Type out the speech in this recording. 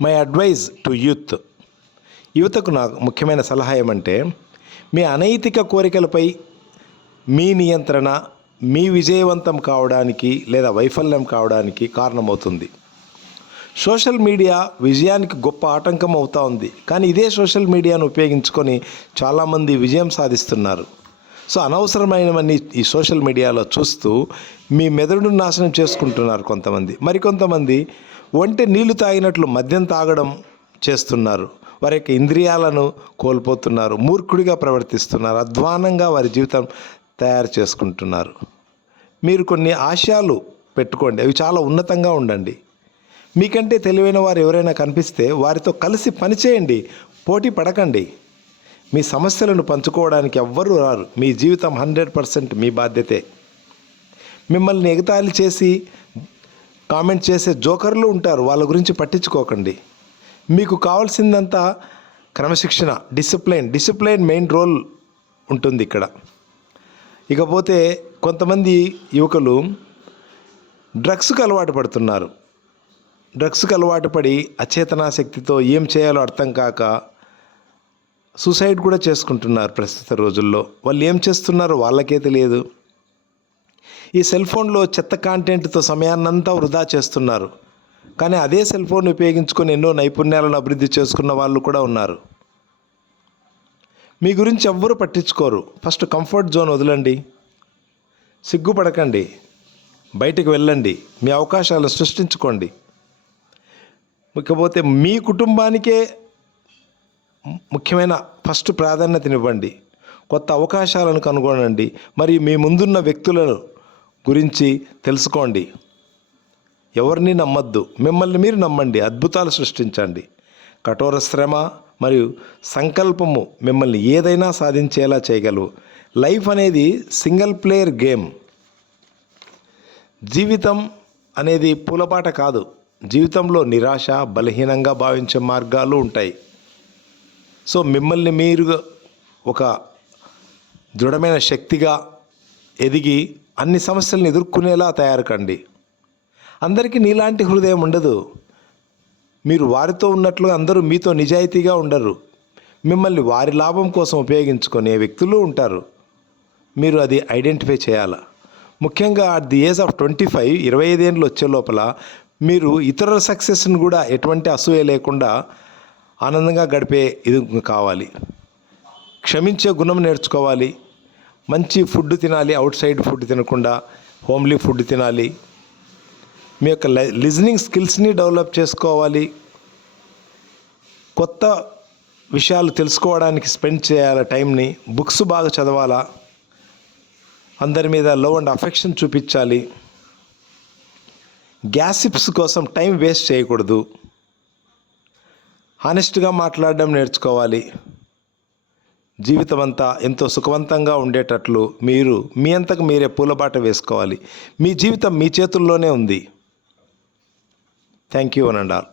My advise to యువతకు నాకు ముఖ్యమైన సలహా ఏమంటే, మీ అనైతిక కోరికలపై మీ నియంత్రణ మీ విజయవంతం కావడానికి లేదా వైఫల్యం కావడానికి కారణమవుతుంది. సోషల్ మీడియా విజయానికి గొప్ప ఆటంకం అవుతూ ఉంది. కానీ ఇదే సోషల్ మీడియాను ఉపయోగించుకొని చాలామంది విజయం సాధిస్తున్నారు. సో అనవసరమైనవన్నీ ఈ సోషల్ మీడియాలో చూస్తూ మీ మెదడును నాశనం చేసుకుంటున్నారు కొంతమంది. మరికొంతమంది ఒంటె నీళ్లు తాగినట్లు మద్యం తాగడం చేస్తున్నారు. వారి యొక్క ఇంద్రియాలను కోల్పోతున్నారు, మూర్ఖుడిగా ప్రవర్తిస్తున్నారు, అధ్వానంగా వారి జీవితం తయారు చేసుకుంటున్నారు. మీరు కొన్ని ఆశయాలు పెట్టుకోండి, అవి చాలా ఉన్నతంగా ఉండండి. మీకంటే తెలివైన వారు ఎవరైనా కనిపిస్తే వారితో కలిసి పనిచేయండి, పోటీ పడకండి. మీ సమస్యలను పంచుకోవడానికి ఎవ్వరూ రారు. మీ జీవితం 100% మీ బాధ్యతే. మిమ్మల్ని ఎగతాళి చేసి కామెంట్ చేసే జోకర్లు ఉంటారు, వాళ్ళ గురించి పట్టించుకోకండి. మీకు కావాల్సిందంతా క్రమశిక్షణ, డిసిప్లైన్ మెయిన్ రోల్ ఉంటుంది ఇక్కడ. ఇకపోతే కొంతమంది యువకులు డ్రగ్స్కి అలవాటు పడుతున్నారు. డ్రగ్స్కి అలవాటు పడి అచేతనాశక్తితో ఏం చేయాలో అర్థం కాక సూసైడ్ కూడా చేసుకుంటున్నారు ప్రస్తుత రోజుల్లో. వాళ్ళు ఏం చేస్తున్నారో వాళ్ళకే తెలియదు. ఈ సెల్ ఫోన్లో చెత్త కాంటెంట్తో సమయాన్నంతా వృధా చేస్తున్నారు. కానీ అదే సెల్ ఫోన్ ఉపయోగించుకొని ఎన్నో నైపుణ్యాలను అభివృద్ధి చేసుకున్న వాళ్ళు కూడా ఉన్నారు. మీ గురించి ఎవ్వరూ పట్టించుకోరు. ఫస్ట్ కంఫర్ట్ జోన్ వదలండి, సిగ్గుపడకండి, బయటికి వెళ్ళండి, మీ అవకాశాలను సృష్టించుకోండి. ఇకపోతే మీ కుటుంబానికే ముఖ్యమైన ఫస్ట్ ప్రాధాన్యతనివ్వండి. కొత్త అవకాశాలను కనుగొనండి. మరియు మీ ముందున్న వ్యక్తులను గురించి తెలుసుకోండి. ఎవరిని నమ్మద్దు, మిమ్మల్ని మీరు నమ్మండి, అద్భుతాలు సృష్టించండి. కఠోర శ్రమ మరియు సంకల్పము మిమ్మల్ని ఏదైనా సాధించేలా చేయగలవు. లైఫ్ అనేది సింగిల్ ప్లేయర్ గేమ్. జీవితం అనేది పూలపాట కాదు. జీవితంలో నిరాశ, బలహీనంగా భావించే మార్గాలు ఉంటాయి. సో మిమ్మల్ని మీరు ఒక దృఢమైన శక్తిగా ఎదిగి అన్ని సమస్యలను ఎదుర్కొనేలా తయారు కండి. అందరికీ నీలాంటి హృదయం ఉండదు. మీరు వారితో ఉన్నట్లుగా అందరూ మీతో నిజాయితీగా ఉండరు. మిమ్మల్ని వారి లాభం కోసం ఉపయోగించుకునే వ్యక్తులు ఉంటారు. మీరు అది ఐడెంటిఫై చేయాలి. ముఖ్యంగా అట్ ది ఏజ్ ఆఫ్ 25, 25 ఏళ్ళు వచ్చే లోపల మీరు ఇతరుల సక్సెస్ని కూడా ఎటువంటి అసూయ లేకుండా ఆనందంగా గడిపే ఇది కావాలి. క్షమించే గుణం నేర్చుకోవాలి. మంచి ఫుడ్ తినాలి, అవుట్ సైడ్ ఫుడ్ తినకుండా హోమ్లీ ఫుడ్ తినాలి. మీ యొక్క లిజనింగ్ స్కిల్స్ని డెవలప్ చేసుకోవాలి. కొత్త విషయాలు తెలుసుకోవడానికి స్పెండ్ చేయాలి టైంని. బుక్స్ బాగా చదవాలా. అందరి మీద లవ్ అండ్ అఫెక్షన్ చూపించాలి. గ్యాసిప్స్ కోసం టైం వేస్ట్ చేయకూడదు. హానెస్ట్గా మాట్లాడడం నేర్చుకోవాలి. జీవితం అంతా ఎంతో సుఖవంతంగా ఉండేటట్లు మీరు మీ అంతకు మీరే పూలబాట వేసుకోవాలి. మీ జీవితం మీ చేతుల్లోనే ఉంది. థ్యాంక్ యూ అనండి ఆల్.